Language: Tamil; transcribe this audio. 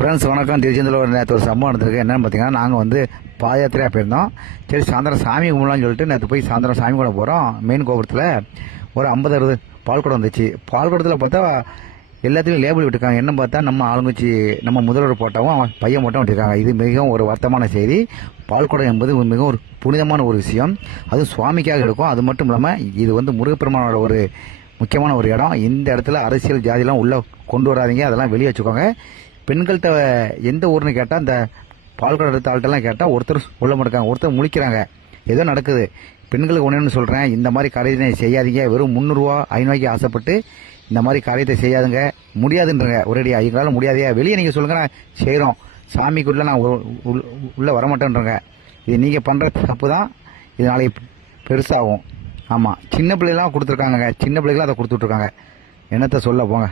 ஃப்ரெண்ட்ஸ் வணக்கம். திருச்செந்தூரில் நேற்று ஒரு சம்பவம் நடந்திருக்கு. என்னென்னு பார்த்தீங்கன்னா, நாங்கள் வந்து பாதயாத்திரையாக போயிருந்தோம். சரி, சாயந்தரம் சாமி கும்பிடலாம்னு சொல்லிட்டு நேற்று போய் சாயந்தரம் சாமி கும்பிட போகிறோம். மெயின் கோபுரத்தில் ஒரு 50-60 பால்குடம் வந்துச்சு. பால்குடத்தில் பார்த்தா எல்லாத்தையும் லேபிள் விட்டுருக்காங்க. என்ன பார்த்தா நம்ம ஆளுங்கச்சி நம்ம முதல்வர் போட்டாவும் பையன் போட்டாவும் விட்டுருக்காங்க. இது மிகவும் ஒரு வருத்தமான செய்தி. பால்குடம் என்பது மிகவும் ஒரு புனிதமான ஒரு விஷயம். அதுவும் சுவாமிக்காக இருக்கும். அது மட்டும் இல்லாமல் இது வந்து முருகப்பெருமானோட ஒரு முக்கியமான ஒரு இடம். இந்த இடத்துல அரசியல் ஜாதியெல்லாம் உள்ளே கொண்டு வராதிங்க, அதெல்லாம் வெளியே வச்சுக்கோங்க. பெண்கள்கிட்ட எந்த ஊர்னு கேட்டால் இந்த பால்குடம் எடுத்த ஆள்கிட்டலாம் கேட்டால் ஒருத்தர் உள்ள மாட்டாங்க, ஒருத்தர் முழிக்கிறாங்க. ஏதோ நடக்குது. பெண்களுக்கு ஒன்று சொல்கிறேன், இந்த மாதிரி காரியத்தை செய்யாதீங்க. வெறும் 300 ரூபா 500 ஆசைப்பட்டு இந்த மாதிரி காரியத்தை செய்யாதுங்க. முடியாதுன்றங்க ஒரேடியா. எங்களால் முடியாதையா வெளியே நீங்கள் சொல்லுங்கள், நான் செய்கிறோம். சாமிக்குள்ளே நான் உள்ளே வரமாட்டேன்றங்க. இது நீங்கள் பண்ணுற தப்பு தான். இது நாளைக்கு பெருசாகும். ஆமாம், சின்ன பிள்ளைலாம் கொடுத்துருக்காங்க. சின்ன பிள்ளைகளாம் அதை கொடுத்துட்ருக்காங்க. என்னத்தை சொல்ல போங்க.